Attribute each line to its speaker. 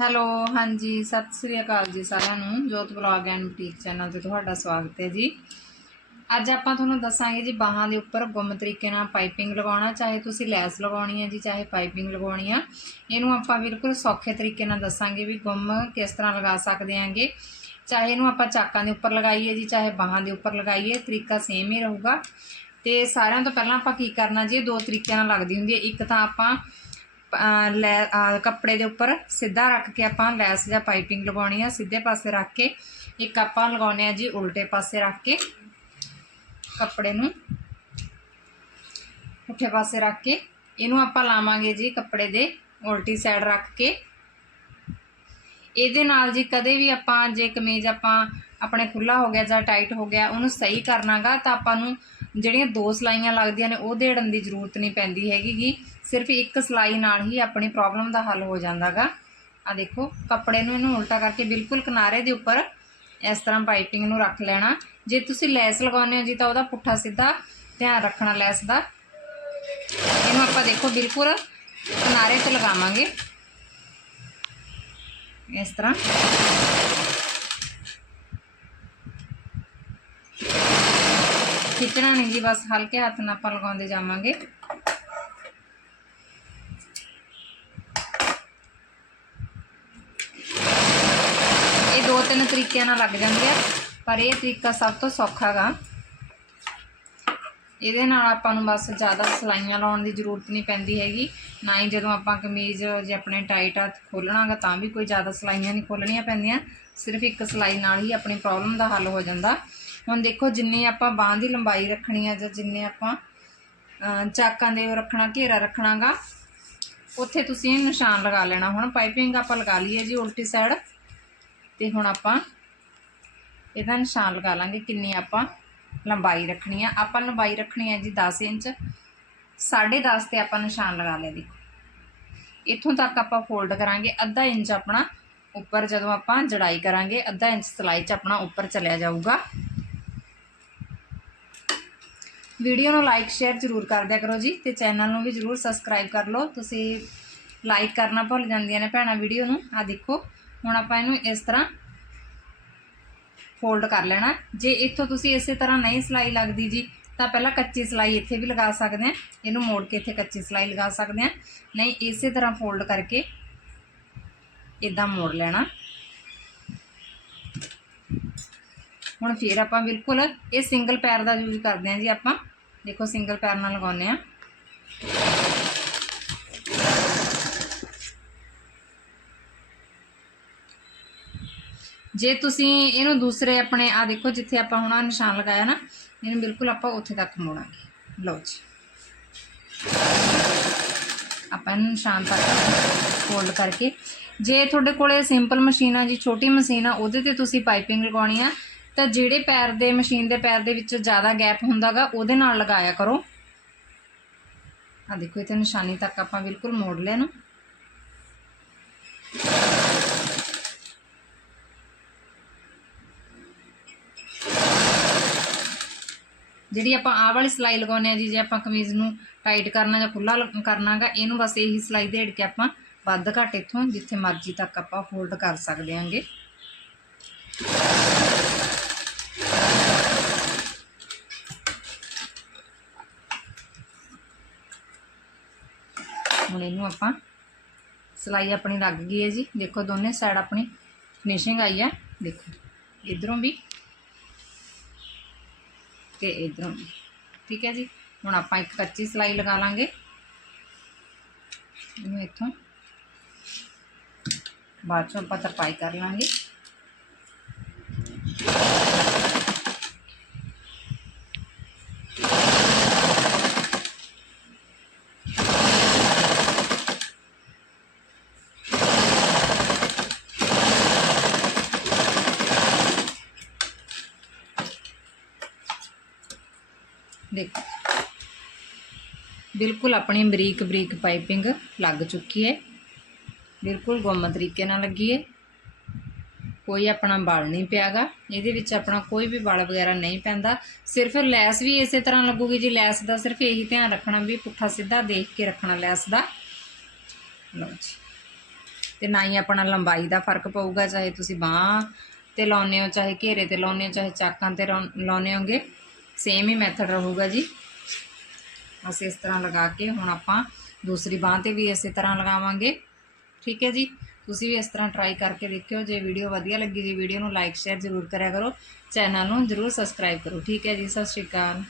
Speaker 1: Hello, ਹਾਂਜੀ, ਸਤਿ ਸ੍ਰੀ ਅਕਾਲ ਜੀ ਸਾਰਿਆਂ ਨੂੰ। ਜੋਤ ਬਲੌਗ ਐਂਡ ਬੁਟੀਕ ਚੈਨਲ ਤੇ ਤੁਹਾਡਾ ਸਵਾਗਤ ਹੈ ਜੀ। ਅੱਜ ਆਪਾਂ ਤੁਹਾਨੂੰ ਦੱਸਾਂਗੇ ਜੀ ਬਾਹਾਂ ਦੇ ਉੱਪਰ ਗੁੰਮ ਤਰੀਕੇ ਨਾਲ ਪਾਈਪਿੰਗ ਲਗਾਉਣਾ, ਚਾਹੇ ਤੁਸੀਂ ਲੈਸ ਲਗਾਉਣੀ ਹੈ ਜੀ, ਚਾਹੇ ਪਾਈਪਿੰਗ ਲਗਾਉਣੀ ਆ। ਇਹਨੂੰ ਆਪਾਂ ਬਿਲਕੁਲ ਸੌਖੇ ਤਰੀਕੇ ਨਾਲ ਦੱਸਾਂਗੇ ਵੀ ਗੁੰਮ ਕਿਸ ਤਰ੍ਹਾਂ ਲਗਾ ਸਕਦੇ ਆਂਗੇ। ਚਾਹੇ ਇਹਨੂੰ ਆਪਾਂ ਚਾਕਾਂ ਦੇ ਉੱਪਰ ਲਗਾਈਏ ਜੀ, ਚਾਹੇ ਬਾਹਾਂ ਦੇ ਉੱਪਰ ਲਗਾਈਏ, ਤਰੀਕਾ ਸੇਮ ਹੀ ਰਹੂਗਾ। ਤੇ ਸਾਰਿਆਂ ਤੋਂ ਪਹਿਲਾਂ ਆਪਾਂ ਕੀ ਕਰਨਾ ਜੀ, ਇਹ ਦੋ ਤਰੀਕਿਆਂ ਨਾਲ ਲੱਗਦੀ ਹੁੰਦੀ ਹੈ। ਇੱਕ ਤਾਂ ਆਪਾਂ ਲੈ ਕੱਪੜੇ ਦੇ ਉੱਪਰ ਸਿੱਧਾ ਰੱਖ ਕੇ ਆਪਾਂ ਲੈਸ ਜਾਂ ਪਾਈਪਿੰਗ ਲਗਾਉਣੀ ਆ, ਸਿੱਧੇ ਪਾਸੇ ਰੱਖ ਕੇ, ਇੱਕ ਆਪਾਂ ਲਗਾਉਨੇ ਆ ਜੀ ਉਲਟੇ ਪਾਸੇ ਰੱਖ ਕੇ, ਕੱਪੜੇ ਨੂੰ ਪੁੱਠੇ ਪਾਸੇ ਰੱਖ ਕੇ, ਇਹਨੂੰ ਆਪਾਂ ਲਾਵਾਂਗੇ ਜੀ ਕੱਪੜੇ ਦੇ ਉਲਟੀ ਸਾਈਡ ਰੱਖ ਕੇ। ਇਹਦੇ ਨਾਲ ਜੀ ਕਦੇ ਵੀ ਆਪਾਂ, ਜੇ ਕਮੀਜ਼ ਆਪਾਂ, ਆਪਣੇ ਖੁੱਲਾ ਹੋ ਗਿਆ ਜਾਂ ਟਾਈਟ ਹੋ ਗਿਆ, ਉਹਨੂੰ ਸਹੀ ਕਰਨਾਗਾ ਤਾਂ ਆਪਾਂ ਨੂੰ ਜਿਹੜੀਆਂ ਦੋ ਸਲਾਈਆਂ ਲੱਗਦੀਆਂ ਨੇ, ਉਹ ਦੇੜਨ ਦੀ ਜ਼ਰੂਰਤ ਨਹੀਂ ਪੈਂਦੀ ਹੈਗੀ ਗੀ। ਸਿਰਫ ਇੱਕ ਸਲਾਈ ਨਾਲ ਹੀ ਆਪਣੀ ਪ੍ਰੋਬਲਮ ਦਾ ਹੱਲ ਹੋ ਜਾਂਦਾਗਾ। ਆ ਦੇਖੋ, ਕੱਪੜੇ ਨੂੰ ਇਹਨੂੰ ਉਲਟਾ ਕਰਕੇ ਬਿਲਕੁਲ ਕਿਨਾਰੇ ਦੇ ਉੱਪਰ ਇਸ ਤਰ੍ਹਾਂ ਪਾਈਪਿੰਗ ਨੂੰ ਰੱਖ ਲੈਣਾ। ਜੇ ਤੁਸੀਂ ਲੈਸ ਲਗਾਉਂਦੇ ਹੋ ਜੀ, ਤਾਂ ਉਹਦਾ ਪੁੱਠਾ ਸਿੱਧਾ ਧਿਆਨ ਰੱਖਣਾ ਲੈਸ ਦਾ। ਇਹਨੂੰ ਆਪਾਂ ਦੇਖੋ ਬਿਲਕੁਲ ਕਿਨਾਰੇ ਤੇ ਲਗਾਵਾਂਗੇ। ਇਸ ਤਰ੍ਹਾਂ। ਖਿੱਚਣਾ ਨਹੀਂ ਜੀ, ਬਸ ਹਲਕੇ ਹੱਥ ਨਾਲ ਆਪਾਂ ਲਗਾਉਂਦੇ ਜਾਵਾਂਗੇ। ਇਹ ਦੋ ਤਿੰਨ ਤਰੀਕਿਆਂ ਨਾਲ ਲੱਗ ਜਾਂਦੀ ਹੈ, ਪਰ ਇਹ ਤਰੀਕਾ ਸਭ ਤੋਂ ਸੌਖਾ ਗਾ। ਇਹਦੇ ਨਾਲ ਆਪਾਂ ਨੂੰ ਬਸ ਜ਼ਿਆਦਾ ਸਲਾਈਆਂ ਲਾਉਣ ਦੀ ਜ਼ਰੂਰਤ ਨਹੀਂ ਪੈਂਦੀ ਹੈਗੀ, ਨਾ ਹੀ ਜਦੋਂ ਆਪਾਂ ਕਮੀਜ਼ ਜੇ ਆਪਣੇ ਟਾਈਟ ਹੱਥ ਖੋਲਣਾਗਾ ਤਾਂ ਵੀ ਕੋਈ ਜ਼ਿਆਦਾ ਸਲਾਈਆਂ ਨਹੀਂ ਖੋਲਣੀਆਂ ਪੈਂਦੀਆਂ, ਸਿਰਫ ਇੱਕ ਸਲਾਈ ਨਾਲ ਹੀ ਆਪਣੀ ਪ੍ਰੋਬਲਮ ਦਾ ਹੱਲ ਹੋ ਜਾਂਦਾ। ਹੁਣ ਦੇਖੋ ਜਿੰਨੀ ਆਪਾਂ ਬਾਂਹ ਦੀ ਲੰਬਾਈ ਰੱਖਣੀ ਆ ਜਾਂ ਜਿੰਨੇ ਆਪਾਂ ਚਾਕਾਂ ਦੇ ਉਹ ਰੱਖਣਾ, ਘੇਰਾ ਰੱਖਣਾਗਾ, ਉੱਥੇ ਤੁਸੀਂ ਨਿਸ਼ਾਨ ਲਗਾ ਲੈਣਾ। ਹੁਣ ਪਾਈਪਿੰਗ ਆਪਾਂ ਲਗਾ ਲਈਏ ਜੀ ਉਲਟੀ ਸਾਈਡ ਤੇ ਹੁਣ ਆਪਾਂ ਇਹਦਾ ਨਿਸ਼ਾਨ ਲਗਾ ਲਾਂਗੇ ਕਿੰਨੀ ਆਪਾਂ ਲੰਬਾਈ ਰੱਖਣੀ ਆ। ਆਪਾਂ ਲੰਬਾਈ ਰੱਖਣੀ ਹੈ ਜੀ 10 ਇੰਚ। 10.5 ਤੇ ਆਪਾਂ ਨਿਸ਼ਾਨ ਲਗਾ ਲਿਆ ਦੇਖੋ। ਇੱਥੋਂ ਤੱਕ ਆਪਾਂ ਫੋਲਡ ਕਰਾਂਗੇ। ਅੱਧਾ ਇੰਚ ਆਪਣਾ ਉੱਪਰ ਜਦੋਂ ਆਪਾਂ ਜੜਾਈ ਕਰਾਂਗੇ, ਅੱਧਾ ਇੰਚ ਸਲਾਈ 'ਚ ਆਪਣਾ ਉੱਪਰ ਚਲਿਆ ਜਾਊਗਾ। ਵੀਡੀਓ ਨੂੰ ਲਾਈਕ ਸ਼ੇਅਰ ਜ਼ਰੂਰ ਕਰ ਦਿਆ ਕਰੋ ਜੀ ਤੇ ਚੈਨਲ ਨੂੰ ਵੀ ਜ਼ਰੂਰ ਸਬਸਕ੍ਰਾਈਬ ਕਰ ਲਓ। ਤੁਸੀਂ ਲਾਈਕ ਕਰਨਾ ਭੁੱਲ ਜਾਂਦੀਆਂ ਨੇ ਭੈਣਾਂ ਵੀਡੀਓ ਨੂੰ। ਆ ਦੇਖੋ, ਹੁਣ ਆਪਾਂ ਇਹਨੂੰ ਇਸ ਤਰ੍ਹਾਂ ਫੋਲਡ ਕਰ ਲੈਣਾ। ਜੇ ਇੱਥੋਂ ਤੁਸੀਂ ਇਸੇ ਤਰ੍ਹਾਂ ਨਹੀਂ ਸਿਲਾਈ ਲੱਗਦੀ ਜੀ, ਤਾਂ ਪਹਿਲਾਂ ਕੱਚੀ ਸਿਲਾਈ ਇੱਥੇ ਵੀ ਲਗਾ ਸਕਦੇ ਆ ਇਹਨੂੰ ਮੋੜ ਕੇ ਇੱਥੇ ਕੱਚੀ ਸਿਲਾਈ ਲਗਾ ਸਕਦੇ ਆ ਨਹੀਂ, ਇਸੇ ਤਰ੍ਹਾਂ ਫੋਲਡ ਕਰਕੇ ਇਦਾਂ ਮੋੜ ਲੈਣਾ। ਹੁਣ ਫਿਰ ਆਪਾਂ ਬਿਲਕੁਲ ਇਹ ਸਿੰਗਲ ਪੈਰ ਦਾ ਯੂਜ਼ ਕਰਦੇ ਆ ਜੀ ਆਪਾਂ। ਦੇਖੋ ਸਿੰਗਲ ਪੈਰ ਨਾਲ ਲਗਾਉਂਦੇ ਆ ਜੇ ਤੁਸੀਂ ਇਹਨੂੰ ਦੂਸਰੇ ਆਪਣੇ ਆ ਦੇਖੋ ਜਿੱਥੇ ਆਪਾਂ ਹੁਣ ਆਹ ਨਿਸ਼ਾਨ ਲਗਾਇਆ ਨਾ, ਇਹਨੂੰ ਬਿਲਕੁਲ ਆਪਾਂ ਉੱਥੇ ਤੱਕ ਮੋੜਾਂਗੇ। ਲਓ ਜੀ। ਆਪਾਂ ਇਹਨੂੰ ਨਿਸ਼ਾਨ ਤੱਕ ਫੋਲਡ ਕਰਕੇ, ਜੇ ਤੁਹਾਡੇ ਕੋਲੇ ਸਿੰਪਲ ਮਸ਼ੀਨ ਆ ਜੀ, ਛੋਟੀ ਮਸ਼ੀਨ ਆ, ਉਹਦੇ ਤੇ ਤੁਸੀਂ ਪਾਈਪਿੰਗ ਲਗਾਉਣੀ ਆ, ਤਾਂ ਜਿਹੜੇ ਪੈਰ ਦੇ, ਮਸ਼ੀਨ ਦੇ ਪੈਰ ਦੇ ਵਿੱਚ ਜ਼ਿਆਦਾ ਗੈਪ ਹੁੰਦਾਗਾ ਉਹਦੇ ਨਾਲ ਲਗਾਇਆ ਕਰੋ। ਆ ਦੇਖੋ ਇੱਥੇ ਨਿਸ਼ਾਨੀ ਤੱਕ ਆਪਾਂ ਬਿਲਕੁਲ ਮੋੜ ਲਿਆ ਨੂੰ ਜਿਹੜੀ ਆਪਾਂ ਆਹ ਵਾਲੀ ਸਿਲਾਈ ਲਗਾਉਂਦੇ ਆ ਜੀ, ਜੇ ਆਪਾਂ ਕਮੀਜ਼ ਨੂੰ ਟਾਈਟ ਕਰਨਾ ਜਾਂ ਖੁੱਲਾ ਕਰਨਾਗਾ, ਇਹਨੂੰ ਬਸ ਇਹੀ ਸਿਲਾਈ ਦੇੜ ਕੇ ਆਪਾਂ ਵੱਧ ਘੱਟ ਇੱਥੋਂ ਜਿੱਥੇ ਮਰਜ਼ੀ ਤੱਕ ਆਪਾਂ ਫੋਲਡ ਕਰ ਸਕਦੇ ਹਾਂਗੇ। ਹੁਣ ਇਹਨੂੰ ਆਪਾਂ ਸਿਲਾਈ ਆਪਣੀ ਲੱਗ ਗਈ ਹੈ ਜੀ। ਦੇਖੋ ਦੋਨੇ ਸਾਈਡ ਆਪਣੀ ਫਿਨਿਸ਼ਿੰਗ ਆਈ ਹੈ। ਦੇਖੋ, ਇਧਰੋਂ ਵੀ ਤੇ ਇਧਰੋਂ। ਠੀਕ ਹੈ ਜੀ, ਹੁਣ ਆਪਾਂ ਇੱਕ ਕੱਚੀ ਸਿਲਾਈ ਲਗਾ ਲਾਂਗੇ। ਇਹਨੂੰ ਇੱਥੋਂ। ਬਾਅਦ ਚੋਂ ਆਪਾਂ ਤਰਪਾਈ ਕਰ ਲਾਂਗੇ। ਦੇਖੋ। ਬਿਲਕੁਲ ਆਪਣੀ ਬਰੀਕ ਬਰੀਕ ਪਾਈਪਿੰਗ ਲੱਗ ਚੁੱਕੀ ਹੈ। ਬਿਲਕੁਲ ਗੁੰਮ ਤਰੀਕੇ ਨਾਲ ਲੱਗੀ ਹੈ। ਕੋਈ ਆਪਣਾ ਬਲ ਨਹੀਂ ਪਿਆਗਾ। ਇਹਦੇ ਵਿੱਚ ਆਪਣਾ ਕੋਈ ਵੀ ਬਲ ਵਗੈਰਾ ਨਹੀਂ ਪੈਂਦਾ। ਸਿਰਫ ਲੈਸ ਵੀ ਇਸੇ ਤਰ੍ਹਾਂ ਲੱਗੂਗੀ ਜੀ। ਲੈਸ ਦਾ ਸਿਰਫ ਇਹੀ ਧਿਆਨ ਰੱਖਣਾ ਵੀ ਪੁੱਠਾ ਸਿੱਧਾ ਦੇਖ ਕੇ ਰੱਖਣਾ ਲੈਸ ਦਾ। ਲਓ ਜੀ। ਤੇ ਨਾ ਹੀ ਆਪਣਾ ਲੰਬਾਈ ਦਾ ਫ਼ਰਕ ਪਊਗਾ। ਚਾਹੇ ਤੁਸੀਂ ਬਾਹ ਤੇ ਲਾਉਨੇ ਹੋ, ਚਾਹੇ ਘੇਰੇ ਤੇ ਲਾਉਨੇ ਹੋ, ਚਾਹੇ ਚਾਕਾਂ ਤੇ ਲਾਉਨੇ ਹੋਗੇ। ਸੇਮ ਹੀ ਮੈਥਡ ਰਹੂਗਾ ਜੀ। ਅਸੀਂ ਇਸ ਤਰ੍ਹਾਂ ਲਗਾ ਕੇ ਹੁਣ ਆਪਾਂ ਦੂਸਰੀ ਬਾਹ ਤੇ ਵੀ ਇਸੇ ਤਰ੍ਹਾਂ ਲਗਾਵਾਂਗੇ। ਠੀਕ ਹੈ ਜੀ? ਤੁਸੀਂ ਵੀ ਇਸ ਤਰ੍ਹਾਂ ਟਰਾਈ ਕਰਕੇ ਦੇਖਿਓ। ਜੇ ਵੀਡੀਓ ਵਧੀਆ ਲੱਗੀ ਜੀ ਵੀਡੀਓ ਨੂੰ ਲਾਈਕ ਸ਼ੇਅਰ ਜ਼ਰੂਰ ਕਰਿਆ ਕਰੋ। ਚੈਨਲ ਨੂੰ ਜ਼ਰੂਰ ਸਬਸਕ੍ਰਾਈਬ ਕਰੋ। ਠੀਕ ਹੈ ਜੀ? ਸਤਿ ਸ਼੍ਰੀ ਅਕਾਲ।